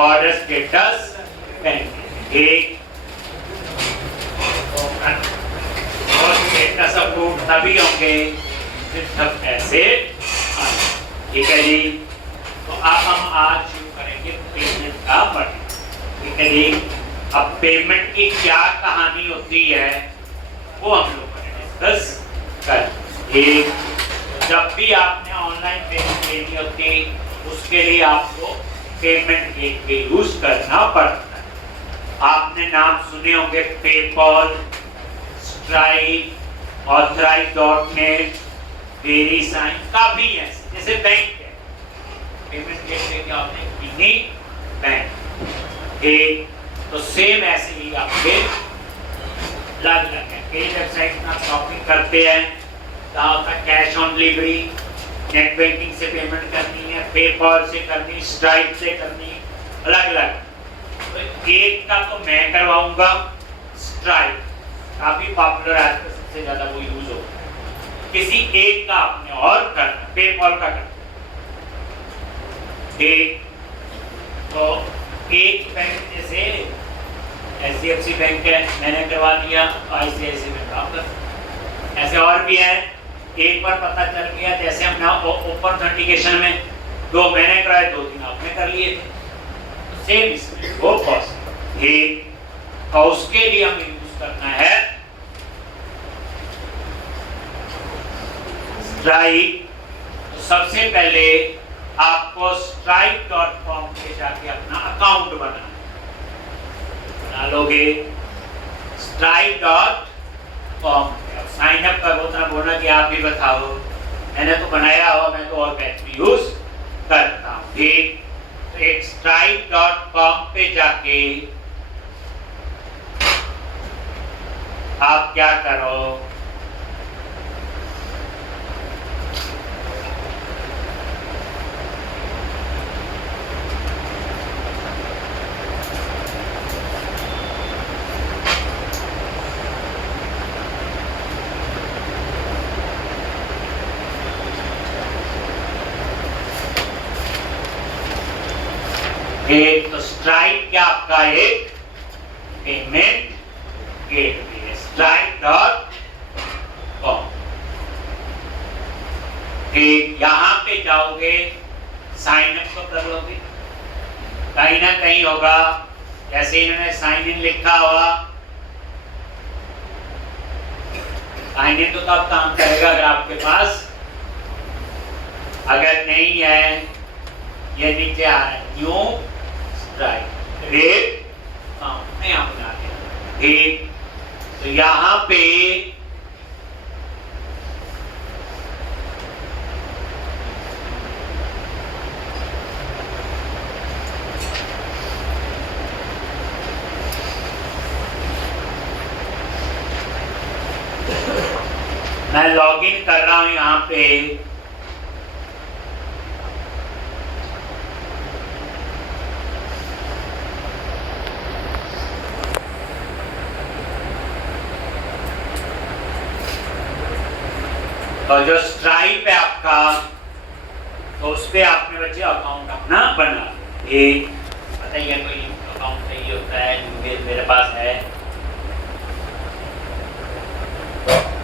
Order status pending, एक और status approve तभी होंगे जब ऐसे, ठीक है जी। तो अब हम आज शुरू करेंगे पेमेंट का वर्णन, ठीक है जी। अब पेमेंट की क्या कहानी होती है वो हम लोग डिस्कस कर। जब भी आपने ऑनलाइन पेमेंट लेनी होती है उसके लिए आपको पेमेंट गेटवे यूज करना पड़ता है। आपने नाम सुने होंगे पेपॉल, स्ट्राइप, ऑथराइज.नेट, वेरीसाइन का भी है, जैसे बैंक है पेमेंट गेटवे क्या होते हैं, किन्हीं बैंक। एक तो सेम ऐसे ही आपके अलग अलग है। कई वेबसाइट में आप शॉपिंग करते हैं, cash on delivery, net banking से पेमेंट करनी है, पेपॉल से करनी, स्ट्राइप से करनी, अलग अलग। तो एक का तो मैं करवाऊंगा, स्ट्राइप काफी पॉपुलर है आजकल, सबसे ज्यादा वो यूज होता है। किसी एक का आपने और करना, पेपॉल का करना। एक तो एक बैंक जैसे HDFC बैंक है, मैंने करवा दिया, ICICI बैंक आप ऐसे और भी है। एक बार पता चल गया, जैसे हमने ओपन ऑथेंटिकेशन में 2 मैंने कराए, 2-3 आपने कर लिए थे, सेम इसमें वो पॉसिबल एक। और उसके लिए हमें यूज करना है स्ट्राइक। तो सबसे पहले आपको strike.com पे जाके अपना अकाउंट बना लोगे, strike.com। अब साइन अप कर बोलना बोलना कि आप भी बताओ, मैंने तो बनाया हो, मैं तो और बेहतर यूज करता हूँ, ठीक। तो एक strike.com पे जाके आप क्या करो, एक तो स्ट्राइक क्या आपका एक पेमेंट गेटवे, strike.com। एक यहां पे जाओगे, साइन अप तो कर लोगे, कहीं ना कहीं होगा, जैसे इन्होंने साइन इन लिखा हुआ, साइन इन तो तब काम करेगा अगर आपके पास, अगर नहीं है, ये नीचे आ रहा है न्यू स्ट्राइक रेट में आप बना दें, ठीक। तो यहां पे मैं लॉगिन कर रहा हूं यहां पे, तो जो स्ट्राइप है आपका, तो उस पे आपने बच्चे अकाउंट अपना बना, एक बताइए कोई अकाउंट सही होता है, ईमेल मेरे पास है,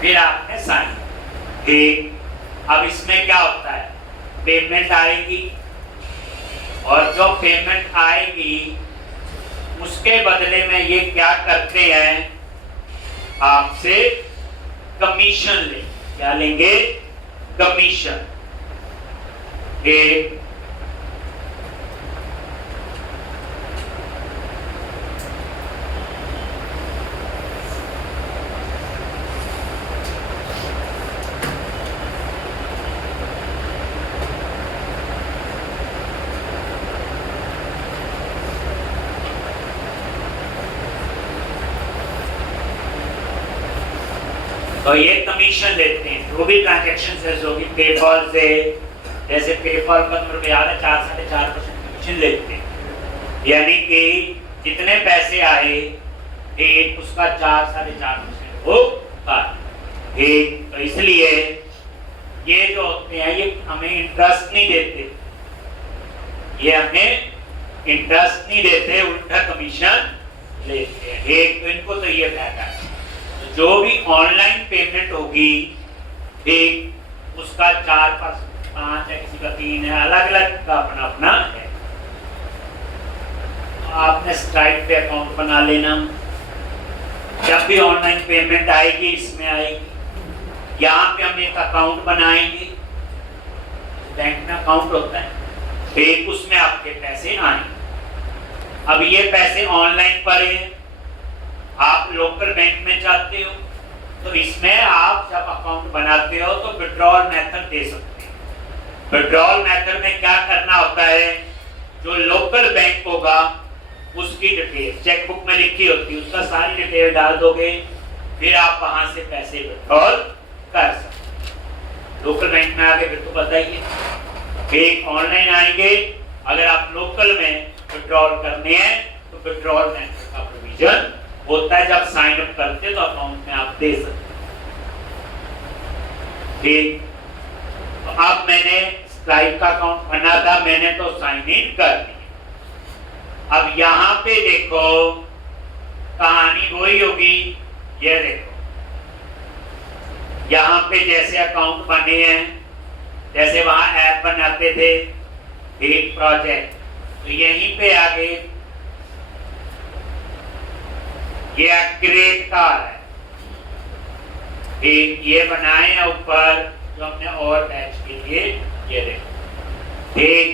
फिर आपने साइन, ठीक। अब इसमें क्या होता है, पेमेंट आएगी, और जो पेमेंट आएगी उसके बदले में ये क्या करते हैं, आपसे कमीशन ले, क्या लेंगे, कमीशन, एक। तो ये कमीशन लेते हैं, जो भी ट्रांजैक्शन से होगी पेपॉल से, जैसे पेपॉल का मेरे याद है 4-4.5% कमीशन लेते हैं, यानी कि जितने पैसे आए एक उसका 4-4.5% वो काट, एक। तो इसलिए ये जो होते हैं ये हमें इंटरेस्ट नहीं देते, ये हमें इंटरेस्ट नहीं देते, उल्टा कमीशन लेते हैं। एक तो इनको तो ये फायदा है। तो जो भी ऑनलाइन पेमेंट होगी, ठीक, उसका 4% है, किसी का 3 है, अलग अलग का अपना अपना है। आपने स्ट्राइप पे अकाउंट बना लेना, जब भी ऑनलाइन पेमेंट आएगी इसमें आएगी। यहाँ पे हम एक अकाउंट बनाएंगे, बैंक में अकाउंट होता है, फिर उसमें आपके पैसे आएंगे। अब ये पैसे ऑनलाइन पड़े, आप लोकल बैंक में जाते हो तो इसमें आप जब अकाउंट बनाते हो तो विड्रॉल मेथड दे सकते हैं। विड्रॉल मेथड में क्या करना होता है, जो लोकल बैंक होगा उसकी डिटेल चेकबुक में लिखी होती है, उसका सारी डिटेल डाल दोगे, फिर आप वहां से पैसे विड्रॉल कर सकते। लोकल बैंक में आगे फिर तो बताइए, फिर ऑनलाइन आएंगे। अगर आप लोकल में विड्रॉल करने हैं तो विड्रॉल मेथड का प्रोविजन होता है, जब साइन अप करते तो अकाउंट में आप दे सकते। ठीक, तो अब मैंने स्ट्राइप का अकाउंट बना था, मैंने तो साइन इन कर दिया। अब यहां पे देखो कहानी वही होगी, ये देखो यहां पे जैसे अकाउंट बने हैं, जैसे वहां ऐप बनाते थे, एक प्रोजेक्ट, तो यहीं पे आगे ये क्रिएट का है, ये बनाए हैं ऊपर जो हमने और बैच के लिए, ये देखो एक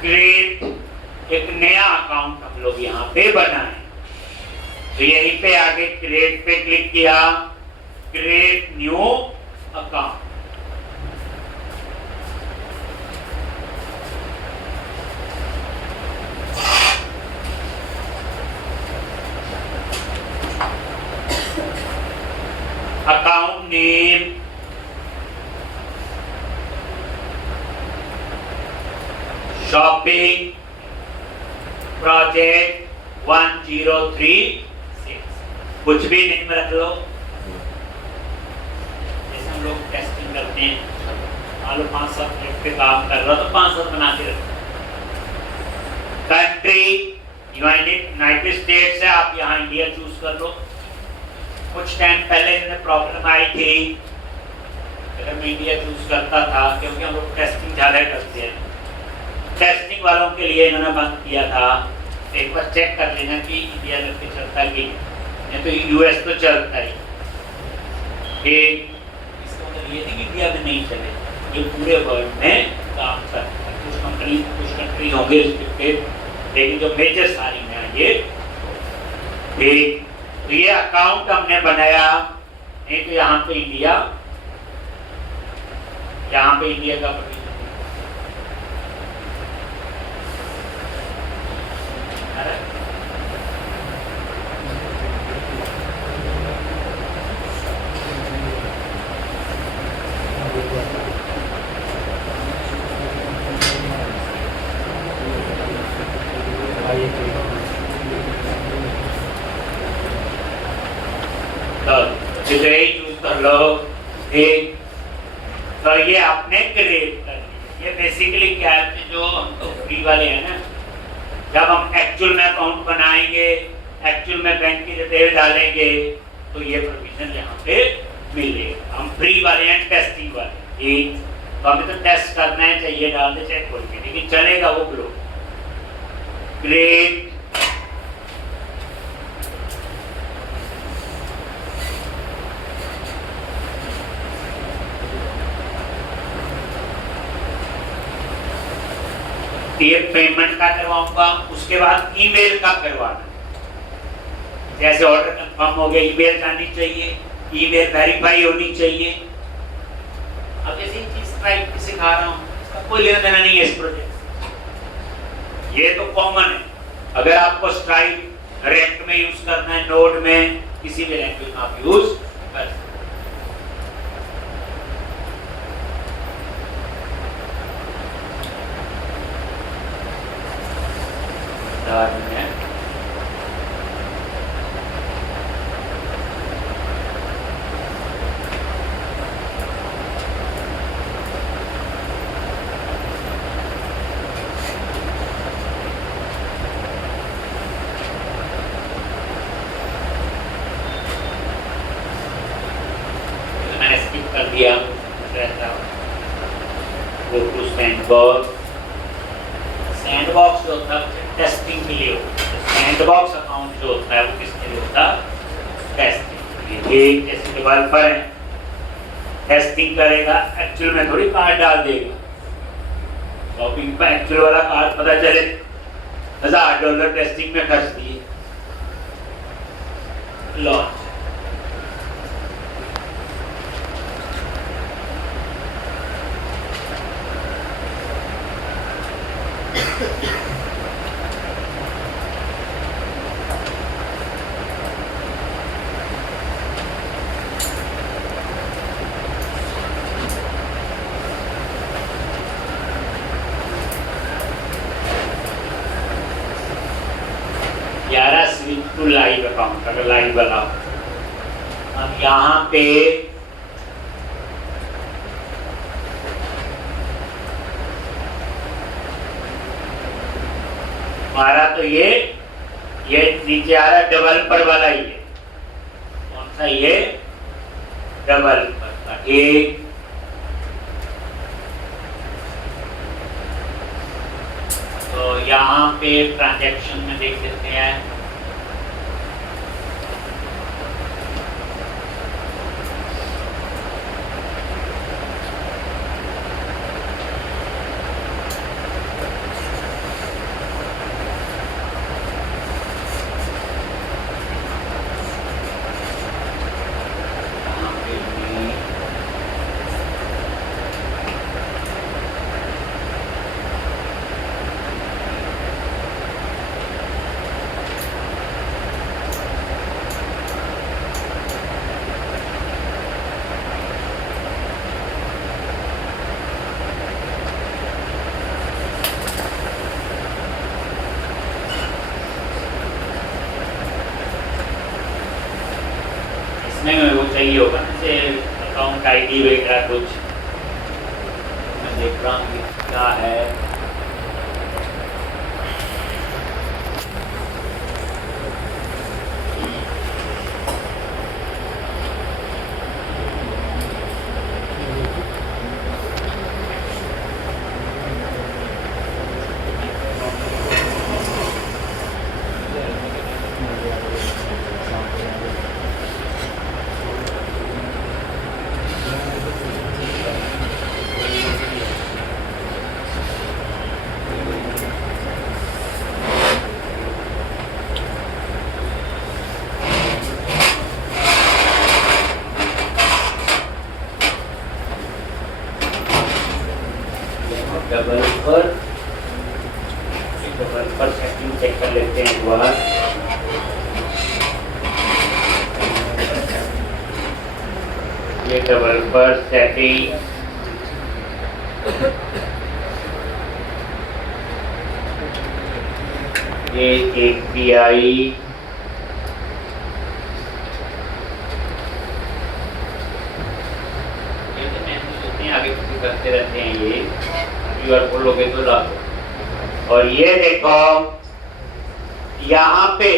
क्रिएट, एक नया अकाउंट हम लोग यहाँ पे बनाए। तो यहीं पे आगे क्रिएट पे क्लिक किया, create new account. Account name shopping project 1036, कुछ भी नहीं में रख लो। जैसे हम लोग टेस्टिंग करते हैं, मान लो 5-7 मिनट पे काम कर रहा तो 5-7 बना के रखो। कंट्री यूनाइटेड स्टेट्स है, आप यहाँ इंडिया चूज कर लो। कुछ टाइम पहले इन्हें प्रॉब्लम आई थी अगर मैं इंडिया चूज करता था, क्योंकि हम लोग टेस्टिंग ज़्यादा करते हैं। टेस्टिंग वालों के लिए इन्होंने बंद किया था। एक बार चेक कर लेना कि इंडिया में भी चलता कि नहीं, तो यूएस तो चलता ही। इसका मतलब ये नहीं कि इंडिया में नहीं चले, ये पूरे वर्ल्ड में काम करता है। कुछ कंट्री होंगे रिस्ट्रिक्टेड, लेकिन जो मेजर सारी में ये ठीक। तो ये अकाउंट हमने बनाया, नहीं तो यहाँ पे इंडिया का चूज कर लो। ठीक, तो ये आपने क्रिएट कर लिया। ये बेसिकली क्या है कि जो हम तो फ्री वाले हैं ना, जब हम एक्चुअल में अकाउंट बनाएंगे, एक्चुअल में बैंक की डिटेल डालेंगे, तो ये प्रोविजन यहाँ पे मिलेगा। हम फ्री वाले हैं, टेस्टिंग वाले। ठीक, तो हमें तो टेस्ट करना है, चाहिए डाल दे चाहे खोल के, लेकिन चलेगा वो ग्रो क्रिएट। ये पेमेंट का करवाऊंगा, उसके बाद ईमेल का करवाना। जैसे ऑर्डर कंफर्म हो गया, ईमेल जानी चाहिए, ईमेल वेरीफाई होनी चाहिए। अब ऐसी चीज स्ट्राइप की सिखा रहा हूँ, इसका कोई लेना देना नहीं है इस प्रोजेक्ट। ये तो कॉमन है। अगर आपको स्ट्राइप रिएक्ट में यूज करना है, नोड में, किसी भी लैंग्वेज में आप यूज कर सकते। बिकॉज सैंड बॉक्स जो होता है वो टेस्टिंग के लिए होता है। सैंड बॉक्स अकाउंट जो होता है वो किसके लिए होता है? टेस्टिंग के लिए। एक जैसे डेवलपर है, टेस्टिंग करेगा, एक्चुअल में थोड़ी कार्ड डाल देगा। शॉपिंग पर एक्चुअल वाला कार्ड पता चले $1000 टेस्टिंग में खर्च दिए, launch. Switch to live account, अगर लाइव वाला अब यहाँ पे हमारा तो ये नीचे आ रहा है डेवलपर वाला ही है। कौन सा ये? डेवलपर का। एक तो यहाँ पे ट्रांजैक्शन में देख लेते हैं। इसमें वो चाहिए होगा ना, जैसे अकाउंट आईडी वगैरह कुछ। मैं देख रहा हूँ क्या है। डेवलपर सेटिंग चेक कर लेते हैं एक बार। ये डेवलपर सेटिंग ये API आगे पीछे करते रहते हैं। ये QR खोलोगे तो ला दो। और ये देखो यहाँ पे